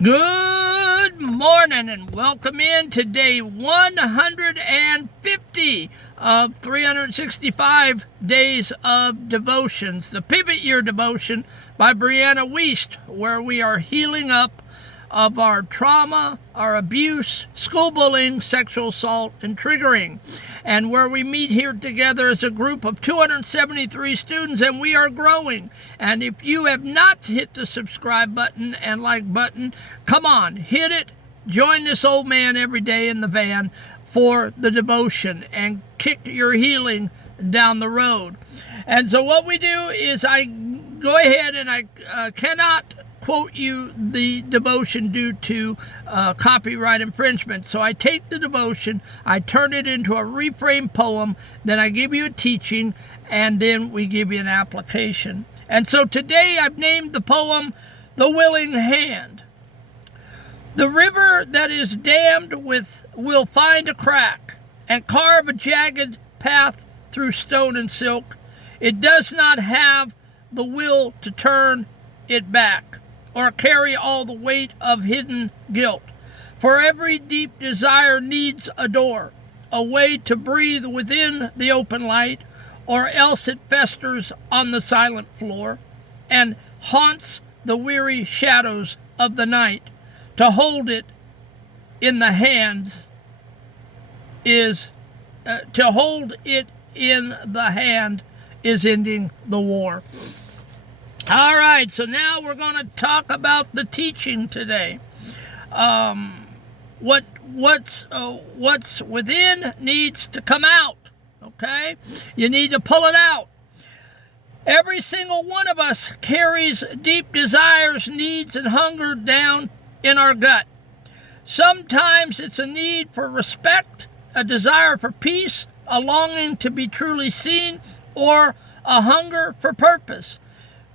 Good morning and welcome in to day 150 of 365 days of devotions, the Pivot Year Devotion by Brianna Wiest, where we are healing up of our trauma, our abuse, school bullying, sexual assault, and triggering, and where we meet here together as a group of 273 students, and we are growing. And if you have not hit the subscribe button and like button, come on, hit it. Join this old man every day in the van for the devotion and kick your healing down the road. And so what we do is I go ahead and I cannot quote you the devotion due to copyright infringement. So I take the devotion, I turn it into a reframed poem, then I give you a teaching, and then we give you an application. And so today I've named the poem The Willing Hand. The river that is dammed will find a crack and carve a jagged path through stone and silk. It does not have the will to turn it back or carry all the weight of hidden guilt. For every deep desire needs a door, a way to breathe within the open light, or else it festers on the silent floor and haunts the weary shadows of the night. To hold it in the hands is ending the war. All right, so now we're going to talk about the teaching today. What's within needs to come out, okay? You need to pull it out. Every single one of us carries deep desires, needs, and hunger down in our gut. Sometimes it's a need for respect, a desire for peace, a longing to be truly seen, or a hunger for purpose.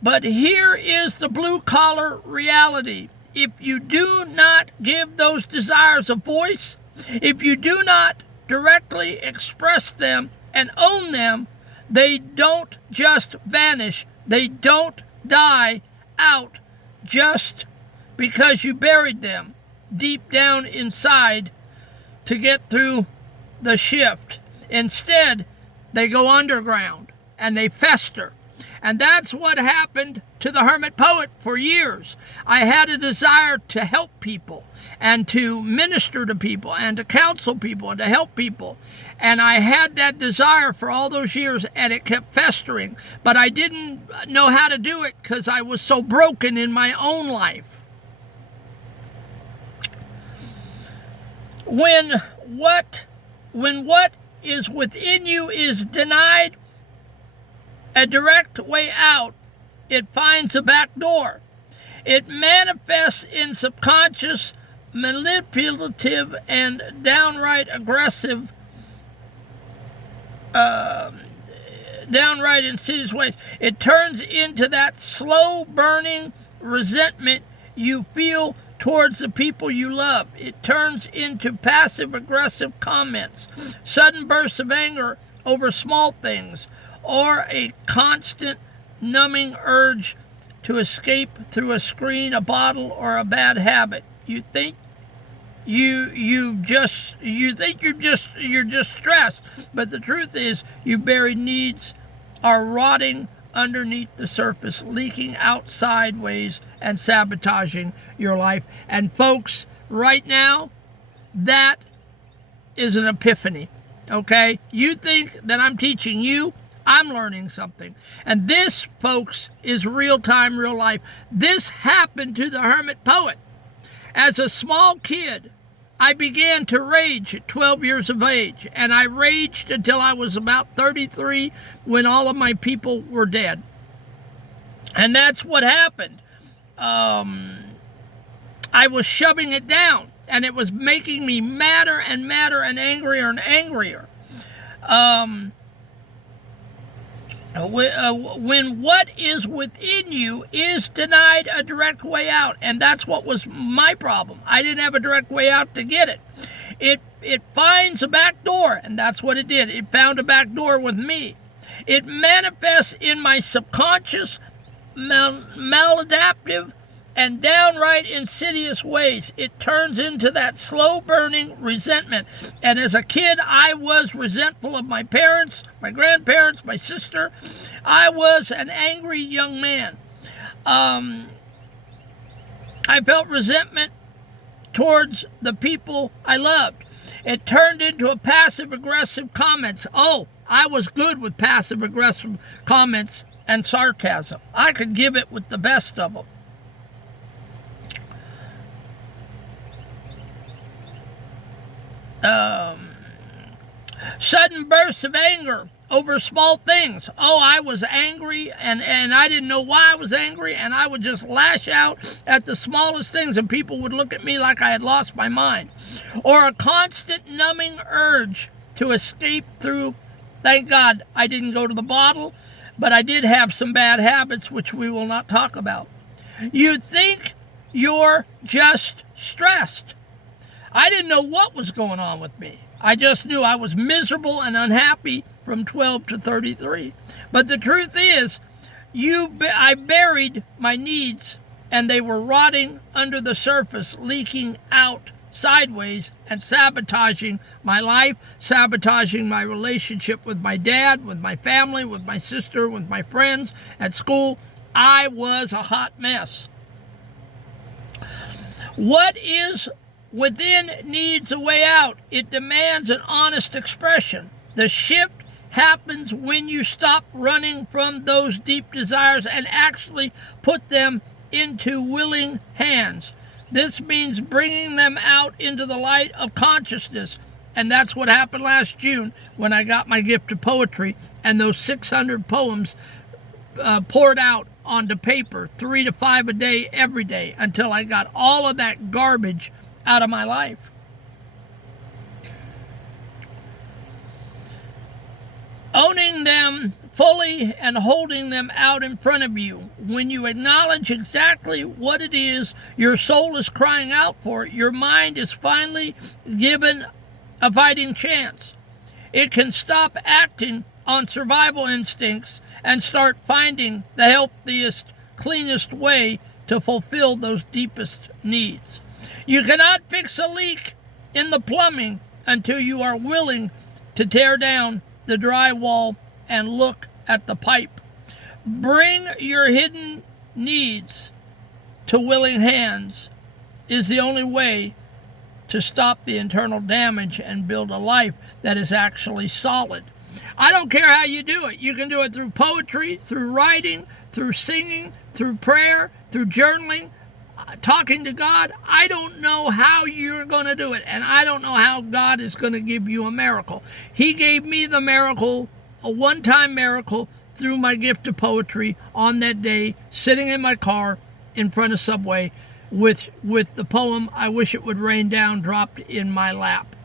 But here is the blue-collar reality. If you do not give those desires a voice, if you do not directly express them and own them, they don't just vanish. They don't die out just because you buried them deep down inside to get through the shift. Instead, they go underground and they fester. And that's what happened to the hermit poet for years. I had a desire to help people and to minister to people and to counsel people and to help people. And I had that desire for all those years, and it kept festering. But I didn't know how to do it because I was so broken in my own life. When what is within you is denied a direct way out, it finds a back door. It manifests in subconscious, manipulative, and downright aggressive, downright insidious ways. It turns into that slow burning resentment you feel towards the people you love. It turns into passive aggressive comments, sudden bursts of anger over small things, or a constant numbing urge to escape through a screen, a bottle, or a bad habit. You think you're just stressed, but the truth is your buried needs are rotting underneath the surface, leaking out sideways and sabotaging your life. And folks, right now, that is an epiphany. Okay? You think that I'm teaching you, I'm learning something. And this, folks, is real time, real life. This happened to the hermit poet. As a small kid, I began to rage at 12 years of age, and I raged until I was about 33 when all of my people were dead. And that's what happened. I was shoving it down, and it was making me madder and madder and angrier and angrier. When what is within you is denied a direct way out, and that's what was my problem. I didn't have a direct way out to get it. It finds a back door, and that's what it did. It found a back door with me. It manifests in my subconscious, maladaptive, and downright insidious ways. It turns into that slow-burning resentment. And as a kid, I was resentful of my parents, my grandparents, my sister. I was an angry young man. I felt resentment towards the people I loved. It turned into a passive-aggressive comments. Oh, I was good with passive-aggressive comments and sarcasm. I could give it with the best of them. Sudden bursts of anger over small things. Oh, I was angry, and I didn't know why I was angry, and I would just lash out at the smallest things, and people would look at me like I had lost my mind. Or a constant numbing urge to escape through. Thank God I didn't go to the bottle, but I did have some bad habits, which we will not talk about. You think you're just stressed. I didn't know what was going on with me. I just knew I was miserable and unhappy from 12 to 33. But the truth is, I buried my needs, and they were rotting under the surface, leaking out sideways and sabotaging my life, sabotaging my relationship with my dad, with my family, with my sister, with my friends at school. I was a hot mess. What is within needs a way out. It demands an honest expression. The shift happens when you stop running from those deep desires and actually put them into willing hands. This means bringing them out into the light of consciousness. And that's what happened last June when I got my gift of poetry and those 600 poems poured out onto paper, 3 to 5 a day, every day, until I got all of that garbage out of my life. Owning them fully and holding them out in front of you. When you acknowledge exactly what it is your soul is crying out for, your mind is finally given a fighting chance. It can stop acting on survival instincts and start finding the healthiest, cleanest way to fulfill those deepest needs. You cannot fix a leak in the plumbing until you are willing to tear down the drywall and look at the pipe. Bring your hidden needs to willing hands is the only way to stop the internal damage and build a life that is actually solid. I don't care how you do it. You can do it through poetry, through writing, through singing, through prayer, through journaling, talking to God. I don't know how you're going to do it, and I don't know how God is going to give you a miracle. He gave me the miracle, a one-time miracle, through my gift of poetry on that day, sitting in my car in front of Subway with the poem, I Wish It Would Rain Down, dropped in my lap.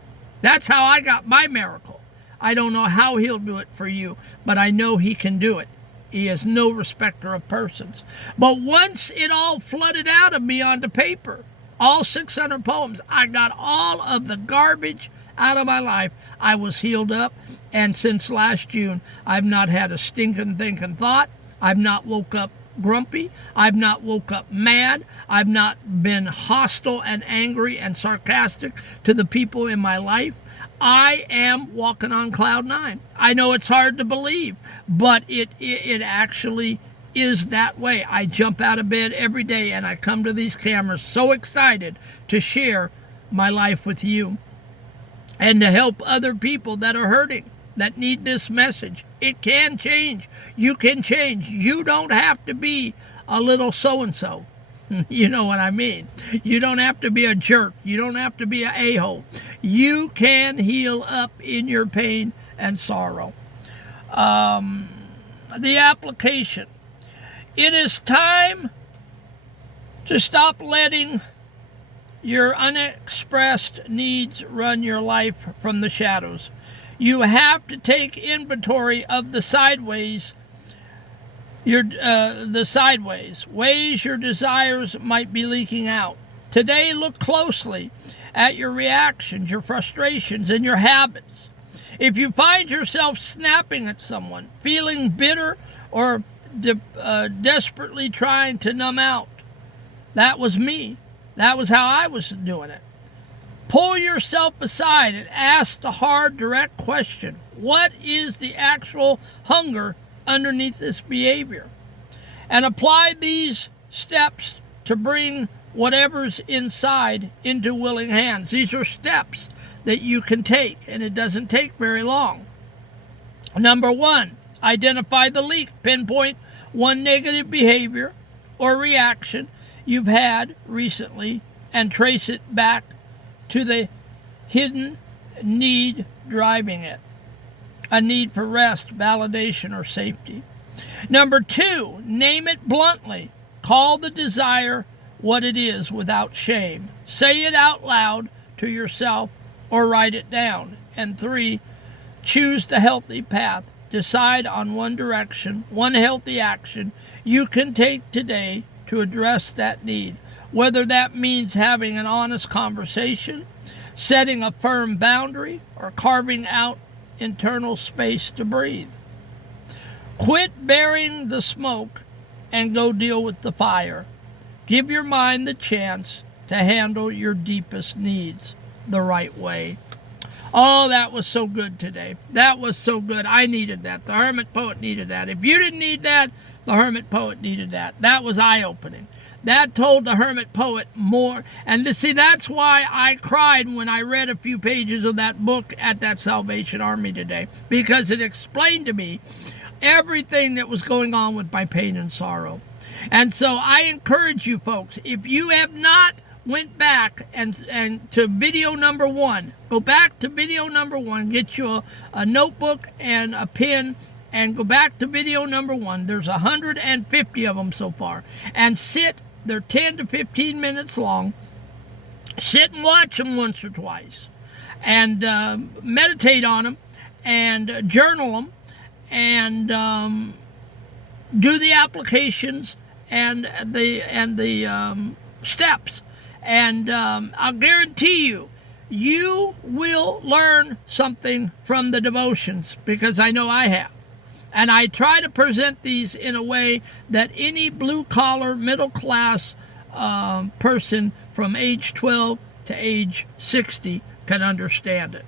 That's how I got my miracle. I don't know how he'll do it for you, but I know he can do it. He is no respecter of persons. But once it all flooded out of me onto paper, all 600 poems, I got all of the garbage out of my life. I was healed up, and since last June, I've not had a stinking thinking thought. I've not woke up grumpy. I've not woke up mad. I've not been hostile and angry and sarcastic to the people in my life. I am walking on cloud 9. I know it's hard to believe, but it actually is that way. I jump out of bed every day and I come to these cameras so excited to share my life with you and to help other people that are hurting, that need this message. It can change. You can change. You don't have to be a little so-and-so. You know what I mean. You don't have to be a jerk. You don't have to be an a-hole. You can heal up in your pain and sorrow. The application. It is time to stop letting your unexpressed needs run your life from the shadows. You have to take inventory of the sideways ways your desires might be leaking out. Today, look closely at your reactions, your frustrations, and your habits. If you find yourself snapping at someone, feeling bitter, or desperately trying to numb out That was me. That was how I was doing it. Pull yourself aside and ask the hard, direct question. What is the actual hunger underneath this behavior? And apply these steps to bring whatever's inside into willing hands. These are steps that you can take, and it doesn't take very long. Number 1, identify the leak. Pinpoint one negative behavior or reaction you've had recently and trace it back to the hidden need driving it. A need for rest, validation, or safety. Number 2, name it bluntly. Call the desire what it is without shame. Say it out loud to yourself or write it down. And 3, choose the healthy path. Decide on one direction, one healthy action you can take today to address that need. Whether that means having an honest conversation, setting a firm boundary, or carving out internal space to breathe. Quit burying the smoke and go deal with the fire. Give your mind the chance to handle your deepest needs the right way. Oh, that was so good today. That was so good. I needed that. The Hermit Poet needed that. If you didn't need that, the Hermit Poet needed that. That was eye-opening. That told the Hermit Poet more. And to see, that's why I cried when I read a few pages of that book at that Salvation Army today, because it explained to me everything that was going on with my pain and sorrow. And so I encourage you folks, if you have not went back and to video number 1, go back to video number 1, get you a notebook and a pen, and go back to video number 1. There's 150 of them so far. And sit, they're 10 to 15 minutes long. Sit and watch them once or twice. And meditate on them and journal them and do the applications and the steps. And I'll guarantee you, you will learn something from the devotions, because I know I have. And I try to present these in a way that any blue-collar, middle-class person from age 12 to age 60 can understand it.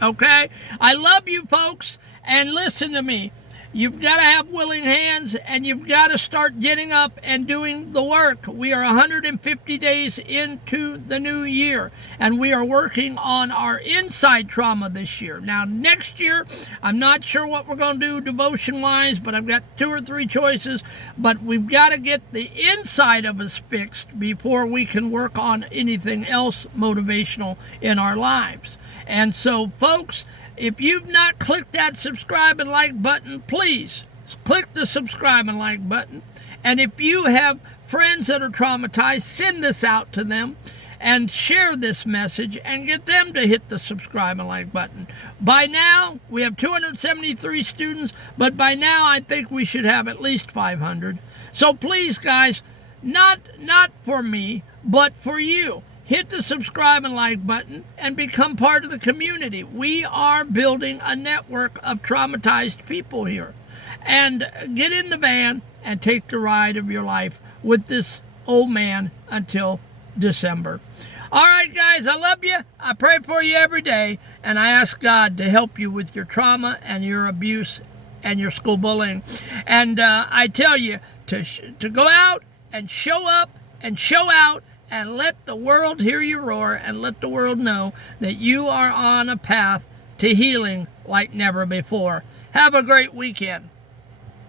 Okay? I love you folks, and listen to me. You've got to have willing hands, and you've got to start getting up and doing the work. We are 150 days into the new year, and we are working on our inside trauma this year. Now, next year, I'm not sure what we're going to do devotion-wise, but I've got 2 or 3 choices. But we've got to get the inside of us fixed before we can work on anything else motivational in our lives. And so, folks, if you've not clicked that subscribe and like button, please click the subscribe and like button. And if you have friends that are traumatized, send this out to them and share this message and get them to hit the subscribe and like button. By now, we have 273 students, but by now I think we should have at least 500. So please, guys, not for me, but for you. Hit the subscribe and like button and become part of the community. We are building a network of traumatized people here. And get in the van and take the ride of your life with this old man until December. All right, guys, I love you. I pray for you every day. And I ask God to help you with your trauma and your abuse and your school bullying. And I tell you to go out and show up and show out, and let the world hear you roar, and let the world know that you are on a path to healing like never before. Have a great weekend.